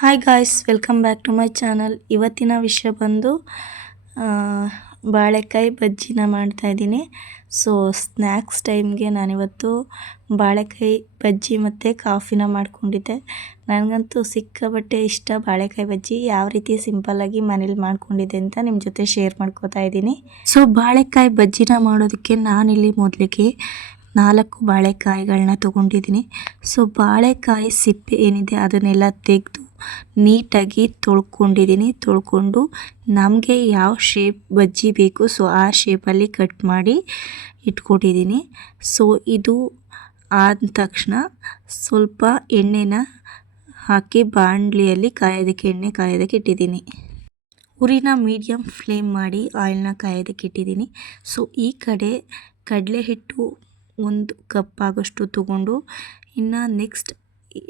Hi guys, welcome back to my channel. ಇವತ್ತಿನ ವಿಷಯ ಬಂದು ಆ, ಬಾಳೆಕಾಯಿ ಬಜ್ಜಿನ ಮಾಡ್ತಾಯಿದ್ದೀನಿ. ಸೊ ಸ್ನ್ಯಾಕ್ಸ್ ಟೈಮ್ಗೆ ನಾನಿವತ್ತು ಬಾಳೆಕಾಯಿ ಬಜ್ಜಿ ಮತ್ತು ಕಾಫಿನ ಮಾಡ್ಕೊಂಡಿದ್ದೆ. ನನಗಂತೂ ಸಿಕ್ಕಾಪಟ್ಟೆ ಇಷ್ಟ ಬಾಳೆಕಾಯಿ ಬಜ್ಜಿ. ಯಾವ ರೀತಿ ಸಿಂಪಲ್ಲಾಗಿ ಮನೇಲಿ ಮಾಡ್ಕೊಂಡಿದ್ದೆ ಅಂತ ನಿಮ್ಮ ಜೊತೆ ಶೇರ್ ಮಾಡ್ಕೋತಾ ಇದ್ದೀನಿ. ಸೊ ಬಾಳೆಕಾಯಿ ಬಜ್ಜಿನ ಮಾಡೋದಕ್ಕೆ ನಾನಿಲ್ಲಿ ಮೊದಲಿಗೆ 4 ಬಾಳೆಕಾಯಿಗಳನ್ನ ತೊಗೊಂಡಿದ್ದೀನಿ. ಸೊ ಬಾಳೆಕಾಯಿ ಸಿಪ್ಪೆ ಏನಿದೆ ಅದನ್ನೆಲ್ಲ ತೆಗೆದು ನೀಟಾಗಿ ತೊಳ್ಕೊಂಡು ನಮಗೆ ಯಾವ ಶೇಪ್ ಬಜ್ಜಿ ಬೇಕು ಸೊ ಆ ಶೇಪಲ್ಲಿ ಕಟ್ ಮಾಡಿ ಇಟ್ಕೊಂಡಿದ್ದೀನಿ. ಸೊ ಇದು ಆದ ತಕ್ಷಣ ಸ್ವಲ್ಪ ಎಣ್ಣೆನ ಹಾಕಿ ಬಾಣಲಿಯಲ್ಲಿ ಎಣ್ಣೆ ಕಾಯೋದಕ್ಕೆ ಇಟ್ಟಿದ್ದೀನಿ. ಉರಿನ ಮೀಡಿಯಮ್ ಫ್ಲೇಮ್ ಮಾಡಿ ಆಯಿಲ್ನ ಕಾಯೋದಕ್ಕೆ ಇಟ್ಟಿದ್ದೀನಿ. ಸೊ ಈ ಕಡೆ ಕಡಲೆ ಹಿಟ್ಟು 1 ಕಪ್ ಆಗೋಷ್ಟು ತೊಗೊಂಡು ಇನ್ನು ನೆಕ್ಸ್ಟ್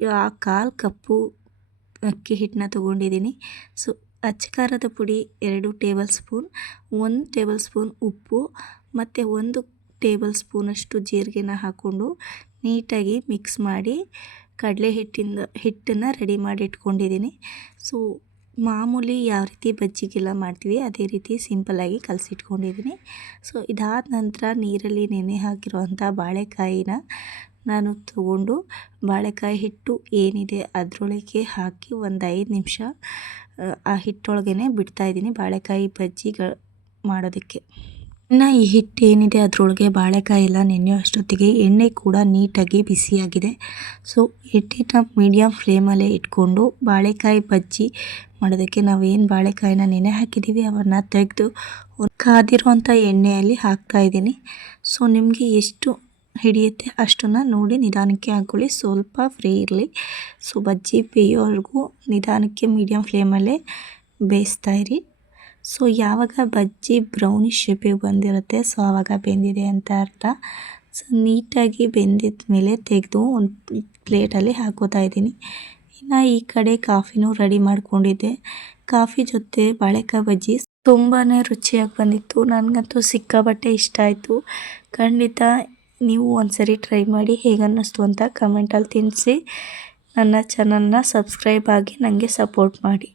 1/4 ಕಪ್ಪು ಅಕ್ಕಿ ಹಿಟ್ಟನ್ನ ತೊಗೊಂಡಿದ್ದೀನಿ. ಸೊ ಅಚ್ಚ ಪುಡಿ 2 ಟೇಬಲ್ ಸ್ಪೂನ್, 1 ಟೇಬಲ್ ಸ್ಪೂನ್ ಉಪ್ಪು ಮತ್ತು 1 ಟೇಬಲ್ ಸ್ಪೂನಷ್ಟು ಜೀರಿಗೆನ ಹಾಕ್ಕೊಂಡು ನೀಟಾಗಿ ಮಿಕ್ಸ್ ಮಾಡಿ ಕಡಲೆ ಹಿಟ್ಟನ್ನು ರೆಡಿ ಮಾಡಿ ಇಟ್ಕೊಂಡಿದ್ದೀನಿ. ಸೊ ಮಾಮೂಲಿ ಯಾವ ರೀತಿ ಬಜ್ಜಿಗೆಲ್ಲ ಮಾಡ್ತೀವಿ ಅದೇ ರೀತಿ ಸಿಂಪಲ್ಲಾಗಿ ಕಲಸಿಟ್ಕೊಂಡಿದ್ದೀನಿ. ಸೊ ಇದಾದ ನಂತರ ನೀರಲ್ಲಿ ನೆನೆ ಹಾಕಿರುವಂಥ ಬಾಳೆಕಾಯಿನ ನಾನು ತಗೊಂಡು ಬಾಳೆಕಾಯಿ ಹಿಟ್ಟು ಏನಿದೆ ಅದರೊಳಗೆ ಹಾಕಿ ಒಂದು 5 ನಿಮಿಷ ಆ ಹಿಟ್ಟೊಳಗೇ ಬಿಡ್ತಾಯಿದ್ದೀನಿ ಬಾಳೆಕಾಯಿ ಮಾಡೋದಕ್ಕೆ. ಇನ್ನು ಈ ಹಿಟ್ಟು ಏನಿದೆ ಅದರೊಳಗೆ ಬಾಳೆಕಾಯಿ ಎಲ್ಲ ನೆನೆಯೋ ಅಷ್ಟೊತ್ತಿಗೆ ಎಣ್ಣೆ ಕೂಡ ನೀಟಾಗಿ ಬಿಸಿಯಾಗಿದೆ. ಸೊ ಹಿಟ್ಟನ್ನ ಮೀಡಿಯಮ್ ಫ್ಲೇಮಲ್ಲೇ ಇಟ್ಕೊಂಡು ಬಾಳೆಕಾಯಿ ಬಜ್ಜಿ ಮಾಡೋದಕ್ಕೆ ನಾವೇನು ಬಾಳೆಕಾಯಿನ ನೆನೆ ಹಾಕಿದ್ದೀವಿ ಅವನ್ನು ತೆಗೆದು ಕಾದಿರುವಂಥ ಎಣ್ಣೆಯಲ್ಲಿ ಹಾಕ್ತಾಯಿದ್ದೀನಿ. ಸೊ ನಿಮಗೆ ಎಷ್ಟು ಹಿಡಿಯುತ್ತೆ ಅಷ್ಟನ್ನು ನೋಡಿ ನಿಧಾನಕ್ಕೆ ಹಾಕ್ಕೊಳ್ಳಿ, ಸ್ವಲ್ಪ ಫ್ರೈ ಇರಲಿ. ಸೊ ಬಜ್ಜಿ ಬೇಯೋವರೆಗೂ ನಿಧಾನಕ್ಕೆ ಮೀಡಿಯಮ್ ಫ್ಲೇಮಲ್ಲೇ ಬೇಯಿಸ್ತಾಯಿರಿ. ಸೊ ಯಾವಾಗ ಬಜ್ಜಿ ಬ್ರೌನಿಶ್ ಶೇಪಿಗೆ ಬಂದಿರುತ್ತೆ ಸೊ ಆವಾಗ ಬೆಂದಿದೆ ಅಂತ ಅರ್ಥ. ಸೊ ನೀಟಾಗಿ ಬೆಂದಿದ ಮೇಲೆ ತೆಗೆದು ಒಂದು ಪ್ಲೇಟಲ್ಲಿ ಹಾಕೋತಾ ಇದ್ದೀನಿ. ಇನ್ನು ಈ ಕಡೆ ಕಾಫಿನೂ ರೆಡಿ ಮಾಡ್ಕೊಂಡಿದ್ದೆ. ಕಾಫಿ ಜೊತೆ ಬಾಳೆಕಾಯಿ ಬಜ್ಜಿ ತುಂಬಾ ರುಚಿಯಾಗಿ ಬಂದಿತ್ತು. ನನಗಂತೂ ಸಿಕ್ಕಾಪಟ್ಟೆ ಇಷ್ಟ ಆಯಿತು. ಖಂಡಿತ ನೀವು ಒಂದ್ಸರಿ ಟ್ರೈ ಮಾಡಿ ಹೇಗನ್ನಿಸ್ತು ಅಂತ ಕಮೆಂಟಲ್ಲಿ ತಿಳಿಸಿ. ನನ್ನ ಚಾನಲ್ನ ಸಬ್ಸ್ಕ್ರೈಬ್ ಆಗಿ ನನಗೆ ಸಪೋರ್ಟ್ ಮಾಡಿ.